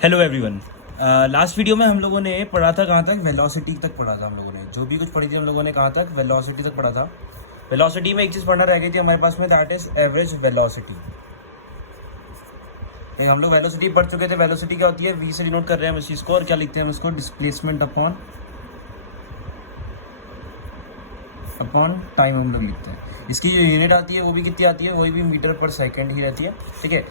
Hello everyone. Last video में हम लोगों ने पढ़ा था कहाँ तक, वेलोसिटी तक पढ़ा था। हम लोगों ने जो भी कुछ पढ़ी थी हम लोगों ने कहाँ तक, वेलोसिटी तक पढ़ा था। वेलोसिटी में एक चीज़ पढ़ना रह गई थी हमारे पास में, दैट इज एवरेज वेलोसिटी। हम लोग वेलोसिटी पढ़ चुके थे। वेलोसिटी क्या होती है, वी से डिनोट कर रहे हैं हम इस चीज़ को, और क्या लिखते हैं हम इसको, डिस्प्लेसमेंट अपॉन टाइम हम लोग लिखते हैं। इसकी जो यूनिट आती है वो भी कितनी आती है, वही भी मीटर पर सेकेंड ही रहती है। ठीक है,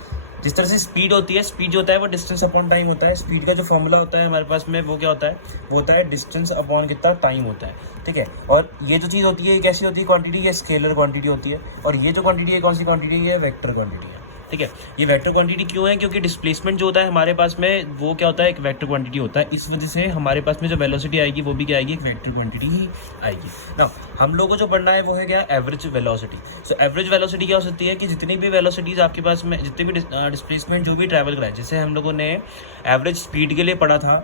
जिस तरह से स्पीड होती है, स्पीड जो होता है वो डिस्टेंस अपॉन टाइम होता है। स्पीड का जो फॉर्मूला होता है हमारे पास में वो क्या होता है, वो होता है डिस्टेंस अपॉन कितना टाइम होता है। ठीक है, और ये जो चीज़ होती है ये कैसी होती है, क्वांटिटी, ये स्केलर क्वांटिटी होती है। और ये जो क्वांटिटी है कौन सी क्वांटिटी है, वेक्टर क्वांटिटी है। ठीक है, ये वेक्टर क्वांटिटी क्यों है, क्योंकि डिस्प्लेसमेंट जो होता है हमारे पास में वो क्या होता है, एक वेक्टर क्वांटिटी होता है। इस वजह से हमारे पास में जो वेलोसिटी आएगी वो भी क्या आएगी, एक वेक्टर क्वांटिटी ही आएगी ना। हम लोगों को जो पढ़ना है वो है क्या, average velocity. So average velocity क्या हो सकती है कि जितनी भी वेलोसिटीज आपके पास में, जितनी भी डिस्प्लेसमेंट जो भी ट्रैवल कराए, जैसे हम लोगों ने एवरेज स्पीड के लिए पढ़ा था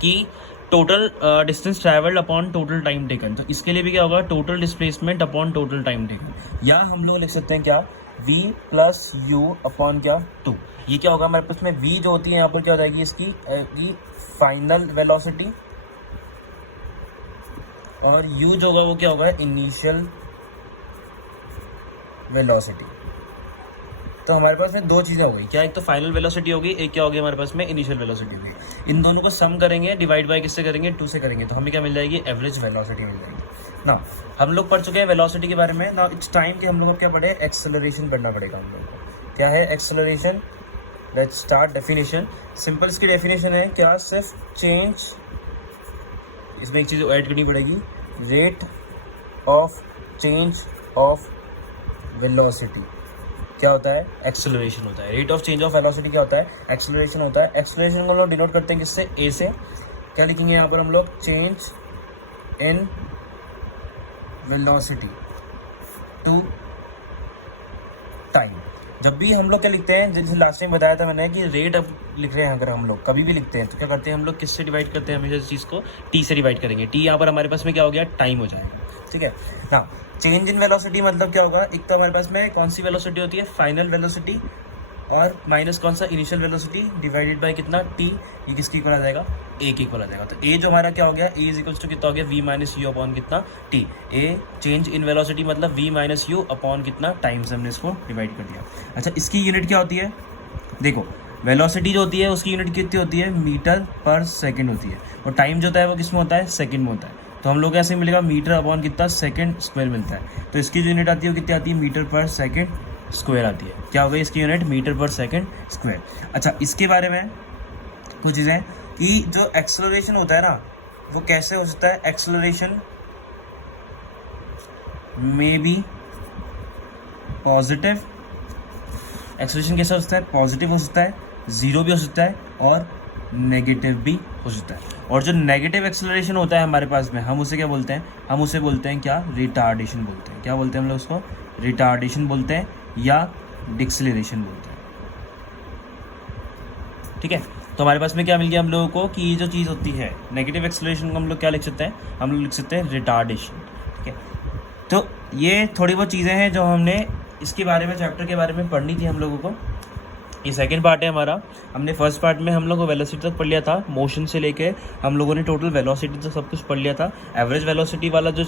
कि total distance travelled upon total time taken, तो इसके लिए भी क्या होगा, total displacement upon total time taken. या हम लोग लिख सकते हैं क्या, v प्लस यू अपॉन क्या 2। ये क्या होगा हमारे पास में, v जो होती है यहाँ पर क्या हो जाएगी इसकी फाइनल वेलोसिटी, और u जो होगा वो क्या होगा, इनिशियल वेलोसिटी। तो हमारे पास में दो चीज़ें हो गई क्या, एक तो फाइनल वेलोसिटी होगी, एक क्या होगी हमारे पास में, इनिशियल वेलोसिटी होगी। इन दोनों को सम करेंगे, डिवाइड बाय किससे करेंगे, 2 से करेंगे, तो हमें क्या मिल जाएगी, एवरेज वेलोसिटी मिल जाएगी ना। हम लोग पढ़ चुके हैं वेलोसिटी के बारे में ना। इट्स टाइम कि हम लोग को क्या पढ़े, एक्सेलरेशन पढ़ना पड़ेगा हम लोग को। क्या है acceleration, let's start definition. Simple इसकी डेफिनेशन है क्या, सिर्फ चेंज, इसमें एक चीज़ ऐड करनी पड़ेगी, rate of change of velocity क्या होता है, एक्सेलरेशन होता है। Rate of change of velocity क्या होता है, एक्सेलरेशन होता है। एक्सेलरेशन को हम लोग डिनोट करते हैं किससे, ए से। क्या लिखेंगे यहाँ पर हम लोग, change in velocity to time. जब भी हम लोग क्या लिखते हैं, जैसे लास्ट टाइम बताया था मैंने कि रेट अब लिख रहे हैं, अगर हम लोग कभी भी लिखते हैं तो क्या करते हैं हम लोग, किससे डिवाइड करते हैं, हमेशा इस चीज़ को टी से डिवाइड करेंगे। टी यहाँ पर हमारे पास में क्या हो गया, टाइम हो जाएगा। ठीक है ना। चेंज इन वेलोसिटी मतलब क्या होगा, एक तो हमारे पास में कौन सी वेलोसिटी होती है, फाइनल वेलोसिटी, और माइनस कौन सा, इनिशियल वेलोसिटी, डिवाइडेड बाय कितना, टी। ये किसकी इक्वल आ जाएगा, ए की इक्वल आ जाएगा। तो ए जो हमारा क्या हो गया, ए इज इक्वल्स टू कितना हो गया, वी माइनस यू अपॉन कितना, T. A change in velocity मतलब वी माइनस यू अपॉन कितना, टाइम से हमने इसको डिवाइड कर दिया। अच्छा, इसकी यूनिट क्या होती है, देखो वेलोसिटी जो होती है उसकी यूनिट कितनी होती है, मीटर पर सेकेंड होती है, और टाइम जो होता है वो किस में होता है, सेकेंड में होता है। तो हम लोग ऐसे मिलेगा, मीटर अपॉन कितना, सेकेंड स्क्वायर मिलता है। तो इसकी जो यूनिट आती है वो कितनी आती है, मीटर पर सेकेंड स्क्वायर आती है। क्या होगा इसकी यूनिट, मीटर पर सेकेंड स्क्वायर। अच्छा, इसके बारे में कुछ चीज़ें कि जो एक्सेलरेशन होता है ना वो कैसे हो सकता है, एक्सेलरेशन में बी पॉजिटिव, एक्सेलरेशन कैसा हो सकता है, पॉजिटिव हो सकता है, जीरो भी हो सकता है, और नेगेटिव भी हो सकता है। और जो नेगेटिव एक्सेलरेशन होता है हमारे पास में, हम उसे क्या बोलते हैं, हम उसे बोलते हैं क्या, रिटार्डेशन बोलते हैं। क्या बोलते हैं हम लोग उसको, रिटार्डेशन बोलते हैं या डिक्सेलरेशन बोलते हैं। ठीक है, तो हमारे पास में क्या मिल गया हम लोगों को कि ये जो चीज़ होती है नेगेटिव एक्सेलरेशन को हम लोग क्या लिख सकते हैं, हम लोग लिख सकते हैं रिटार्डेशन। ठीक है, तो ये थोड़ी बहुत चीज़ें हैं जो हमने इसके बारे में, चैप्टर के बारे में पढ़नी थी हम लोगों को। ये सेकंड पार्ट है हमारा। हमने फर्स्ट पार्ट में हम लोग को वेलोसिटी तक पढ़ लिया था, मोशन से लेके हम लोगों ने टोटल वेलोसिटी तक सब कुछ पढ़ लिया था। एवरेज वेलोसिटी वाला जो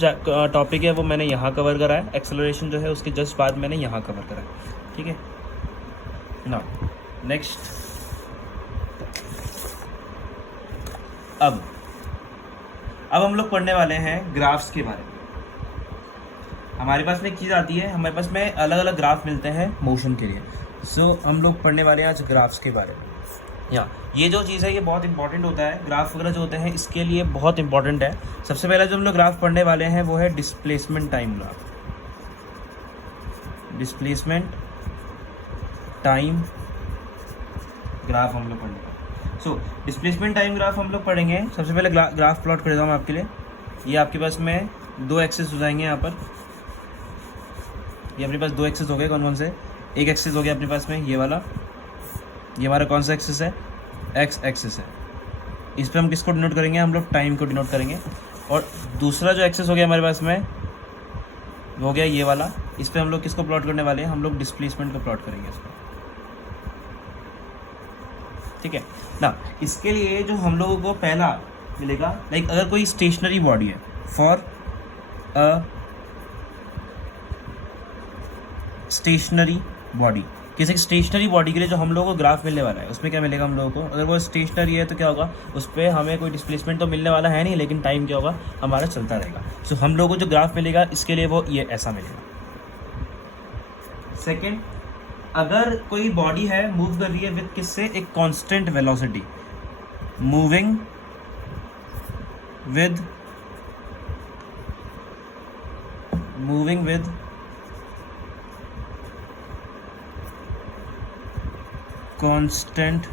टॉपिक है वो मैंने यहाँ कवर करा है, एक्सेलरेशन जो है उसके जस्ट बाद मैंने यहाँ कवर करा है। ठीक है ना, नेक्स्ट। अब हम लोग पढ़ने वाले हैं ग्राफ्स के बारे में। हमारे पास में एक चीज़ आती है, हमारे पास में अलग अलग ग्राफ मिलते हैं मोशन के लिए। सो हम लोग पढ़ने वाले हैं आज ग्राफ्स के बारे में। या ये जो चीज़ है ये बहुत इंपॉर्टेंट होता है, ग्राफ वगैरह जो होते हैं इसके लिए बहुत इंपॉर्टेंट है। सबसे पहला जो हम लोग ग्राफ पढ़ने वाले हैं वो है displacement time graph. Displacement time graph हम लोग पढ़ने वाले। सो डिस्प्लेसमेंट टाइम ग्राफ हम लोग पढ़ेंगे। सबसे पहले ग्राफ प्लॉट कर देता हूँ आपके लिए। ये आपके पास में दो एक्सेस हो जाएंगे यहाँ पर। ये अपने पास दो एक्सेस हो गए, कौन कौन से, एक एक्सेस हो गया अपने पास में ये वाला, ये हमारा कौन सा एक्सेस है, एक्स एक्सेस है। इस पर हम किसको डिनोट करेंगे, हम लोग टाइम को डिनोट करेंगे। और दूसरा जो एक्सेस हो गया हमारे पास में वो हो गया ये वाला, इस पर हम लोग किसको प्लॉट करने वाले हैं, हम लोग डिस्प्लेसमेंट को प्लॉट करेंगे इस पर। ठीक है ना। इसके लिए जो हम लोगों को पहला मिलेगा, लाइक अगर कोई स्टेशनरी बॉडी है, फॉर अ स्टेशनरी बॉडी, किसी स्टेशनरी बॉडी के लिए जो हम लोगों को ग्राफ मिलने वाला है उसमें क्या मिलेगा हम लोगों को, अगर वो स्टेशनरी है तो क्या होगा, उस पर हमें कोई डिस्प्लेसमेंट तो मिलने वाला है नहीं, लेकिन टाइम क्या होगा हमारा चलता रहेगा। सो हम लोगों को जो ग्राफ मिलेगा इसके लिए वो ये ऐसा मिलेगा। सेकेंड, अगर कोई बॉडी है मूव कर रही है विद किससे, एक constant velocity, moving with constant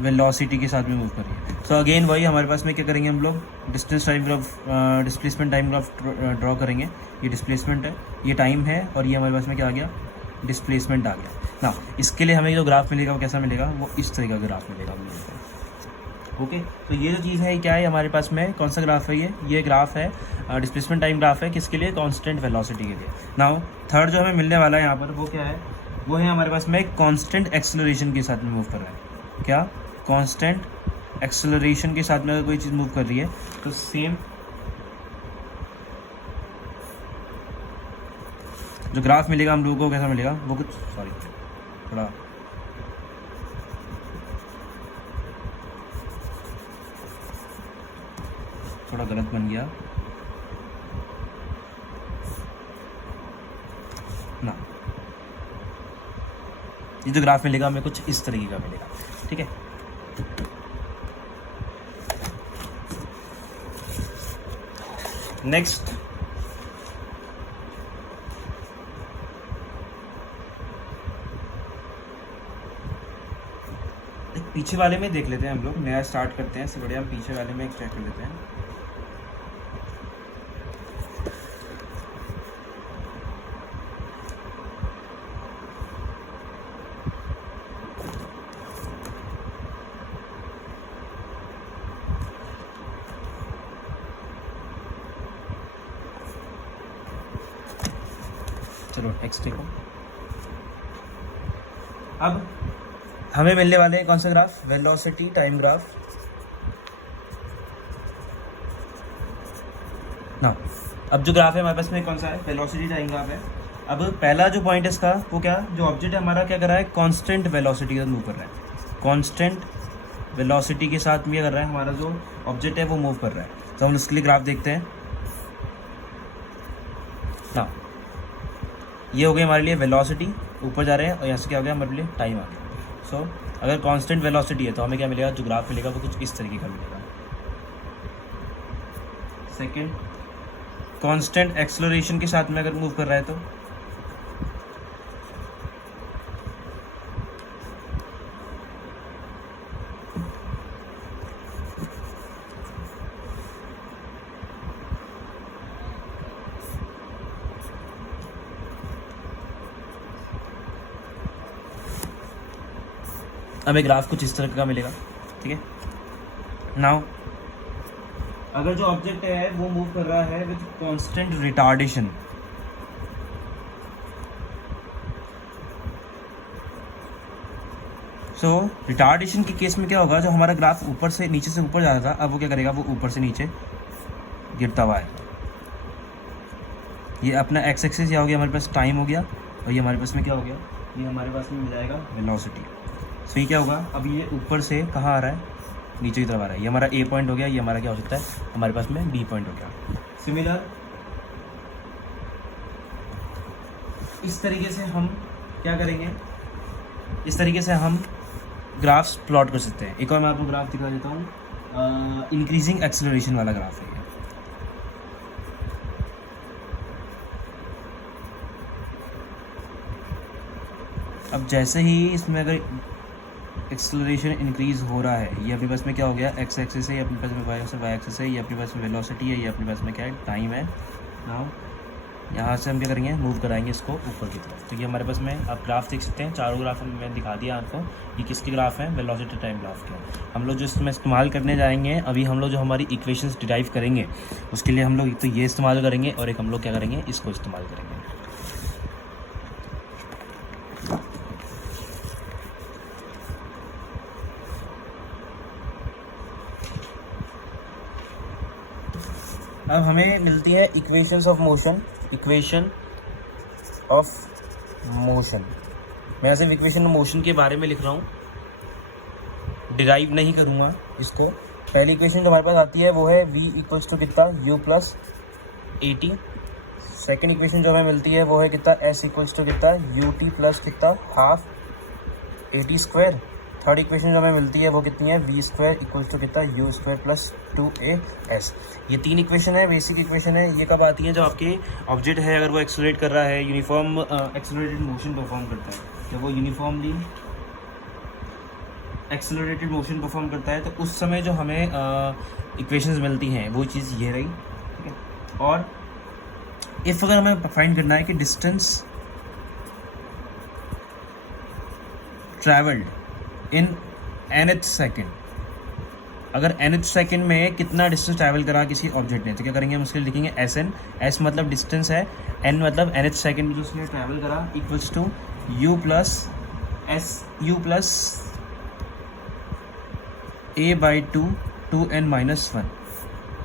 velocity के साथ में मूव कर रही है। सो अगेन वही हमारे पास में क्या करेंगे हम लोग, distance time graph, displacement time graph draw करेंगे। ये डिस्प्लेसमेंट है, ये टाइम है, और ये हमारे पास में क्या आ गया, डिस्प्लेसमेंट आ गया ना। इसके लिए हमें जो ग्राफ मिलेगा वो कैसा मिलेगा, वो इस तरह का ग्राफ मिलेगा हम लोगों को। ओके, तो ये जो चीज़ है क्या है हमारे पास में, कौन सा ग्राफ है ये ग्राफ है डिस्प्लेसमेंट टाइम ग्राफ है, किसके लिए, कांस्टेंट वेलोसिटी के लिए। नाउ थर्ड जो हमें मिलने वाला है यहाँ पर वो क्या है, वो है हमारे पास में कांस्टेंट एक्सेलरेशन के साथ में मूव कर रहा है। क्या, कांस्टेंट एक्सेलरेशन के साथ में अगर कोई चीज़ मूव कर रही है तो सेम जो ग्राफ मिलेगा हम लोगों को कैसा मिलेगा, वो कुछ थोड़ा गलत बन गया ना। ये जो ग्राफ मिलेगा हमें कुछ इस तरीके का मिलेगा, ठीक है। नेक्स्ट, पीछे वाले में देख लेते हैं हम लोग, नया स्टार्ट करते हैं, इससे बढ़िया हम पीछे वाले में एक चेक कर लेते हैं। चलो नेक्स्ट देखो, अब हमें मिलने वाले हैं कौन सा ग्राफ, वेलोसिटी टाइम ग्राफ ना। अब जो ग्राफ है हमारे पास में कौन सा है, वेलोसिटी टाइम ग्राफ है। अब पहला जो पॉइंट है इसका वो क्या, जो ऑब्जेक्ट है हमारा क्या कर रहा है, कांस्टेंट वेलोसिटी के साथ मूव कर रहा है, कांस्टेंट वेलोसिटी के साथ में कर रहा है, हमारा जो ऑब्जेक्ट है वो मूव कर रहा है। तो हम उसके लिए ग्राफ देखते हैं ना। ये हो गई हमारे लिए वेलोसिटी, ऊपर जा रहे हैं, और यहाँ से क्या हो गया हमारे लिए, टाइम आ गया। सो अगर कांस्टेंट वेलोसिटी है तो हमें क्या मिलेगा, जो ग्राफ मिलेगा वो कुछ इस तरीके का मिलेगा। सेकेंड, कांस्टेंट एक्सेलरेशन के साथ में अगर मूव कर रहा है तो हमें ग्राफ कुछ इस तरह का मिलेगा, ठीक है। नाउ अगर जो ऑब्जेक्ट है वो मूव कर रहा है with constant retardation, so retardation के केस में क्या होगा, जो हमारा ग्राफ ऊपर से नीचे से ऊपर जा रहा था, अब वो क्या करेगा, वो ऊपर से नीचे गिरता हुआ है। ये अपना एक्स एक्सिस या हो गया हमारे पास टाइम हो गया, और ये हमारे पास में क्या हो गया, ये हमारे पास में मिल जाएगा वेलोसिटी। सो ये क्या होगा, अब ये ऊपर से कहाँ आ रहा है, नीचे की तरफ आ रहा है। ये हमारा ए पॉइंट हो गया, ये हमारा क्या हो सकता है, हमारे पास में बी पॉइंट हो गया। सिमिलर इस तरीके से हम क्या करेंगे, इस तरीके से हम ग्राफ्स प्लॉट कर सकते हैं। एक और मैं आपको ग्राफ दिखा देता हूँ, इंक्रीजिंग एक्सेलरेशन वाला ग्राफ है। अब जैसे ही इसमें अगर एक्सेलरेशन इंक्रीज हो रहा है, ये अपने पास में क्या हो गया, एक्स एक्सिस है, ये अपने पास में वाई एक्सिस है, ये अपने पास में वेलोसिटी है, ये अपने पास में क्या है, टाइम है। नाउ यहाँ से हम क्या करेंगे, मूव कराएंगे इसको ऊपर की तरफ। तो ये हमारे पास में आप ग्राफ देख सकते हैं, चारों ग्राफ मैंने दिखा दिया आपको। ये किसके ग्राफ हैं, वेलोसिटी टाइम ग्राफ के। हम लोग जो इसमें इस्तेमाल करने जाएंगे अभी, हम लोग जो हमारी इक्वेशंस डिराइव करेंगे उसके लिए हम लोग एक तो ये इस्तेमाल करेंगे, और एक हम लोग क्या करेंगे, इसको इस्तेमाल करेंगे। अब हमें मिलती है equations of motion, equation of motion. मैं सिर्फ इक्वेशन ऑफ मोशन के बारे में लिख रहा हूँ, डिराइव नहीं करूँगा इसको। पहली इक्वेशन जो हमारे पास आती है वो है v इक्वल्स टू कितना u plus A T. Second equation जो हमें मिलती है वो है कितना s इक्वल्स टू कितना u t प्लस कितना half A T square. Third equation जो हमें मिलती है वो कितनी है v स्क्वायर इक्वल्स टू कितना u स्क्वायर प्लस 2as। ये तीन इक्वेशन है, बेसिक इक्वेशन है। ये कब आती है? जब आपके ऑब्जेक्ट है अगर वो एक्सेलरेट कर रहा है, यूनिफॉर्म एक्सेलरेटेड मोशन परफॉर्म करता है, जब वो यूनिफॉर्मली एक्सेलरेटेड मोशन परफॉर्म करता है तो उस समय जो हमें इक्वेशंस मिलती हैं वो चीज़ ये रही, ठीक है। और इफ़ अगर हमें फाइंड करना है कि distance travelled in nth second, अगर nth सेकेंड में कितना डिस्टेंस ट्रैवल करा किसी ऑब्जेक्ट ने, तो क्या करेंगे हम उसके लिए लिखेंगे sn। s मतलब डिस्टेंस है, n मतलब nth सेकेंड में जो उसने ट्रैवल करा equals to u plus a by 2 2n minus 1।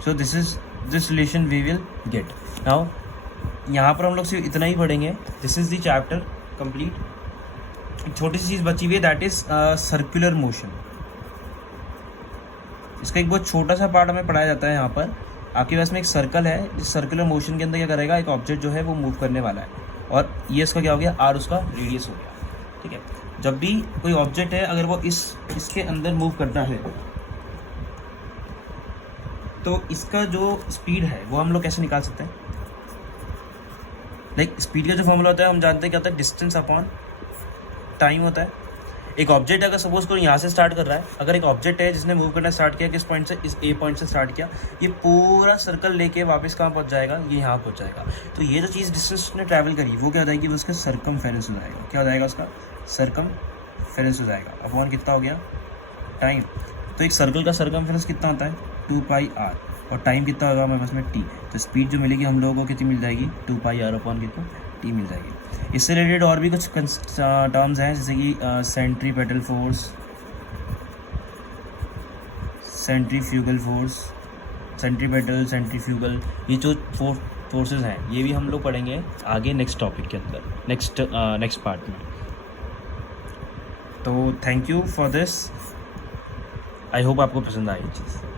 so this relation we will get now। यहाँ पर हम लोग सिर्फ इतना ही पढ़ेंगे। This is the chapter complete. एक छोटी सी चीज़ बची हुई है, दैट इज सर्कुलर मोशन। इसका एक बहुत छोटा सा पार्ट हमें पढ़ाया जाता है यहाँ पर। आपके पास में एक सर्कल है, जिस सर्कुलर मोशन के अंदर क्या करेगा, एक ऑब्जेक्ट जो है वो मूव करने वाला है, और ये इसका क्या हो गया, आर उसका रेडियस हो गया, ठीक है। जब भी कोई ऑब्जेक्ट है अगर वो इसके अंदर मूव करता है तो इसका जो स्पीड है वो हम लोग कैसे निकाल सकते हैं? लाइक स्पीड का जो फॉर्मूला होता है हम जानते हैं क्या होता है, डिस्टेंस अपॉन टाइम होता है। एक ऑब्जेक्ट अगर सपोज करो यहाँ से स्टार्ट कर रहा है, अगर एक ऑब्जेक्ट है जिसने मूव करना स्टार्ट किया किस पॉइंट से, इस ए पॉइंट से स्टार्ट किया, ये पूरा सर्कल लेके वापस कहाँ पहुँच जाएगा, ये यहाँ पहुँच जाएगा। तो ये जो चीज़ डिस्टेंस उसने ट्रैवल करी वो क्या हो जाएगी, वो उसका सर्कमफेरेंस हो जाएगा। क्या हो जाएगा उसका? सर्कमफेरेंस हो जाएगा। अपॉन कितना हो गया, टाइम। तो एक सर्कल का सर्कमफेरेंस कितना होता है, 2πr, और टाइम कितना होगा हमारे पास में t। तो स्पीड जो मिलेगी हम लोगों को कितनी मिल जाएगी, 2πr अपॉन कितना t मिल जाएगी। इससे रिलेटेड और भी कुछ टर्म्स हैं, जैसे कि centripetal force, centrifugal force, centripetal, centrifugal, ये जो फोर्सेस हैं ये भी हम लोग पढ़ेंगे आगे नेक्स्ट टॉपिक के अंदर, नेक्स्ट पार्ट में। तो thank you for this. I hope आपको पसंद आई ये चीज़।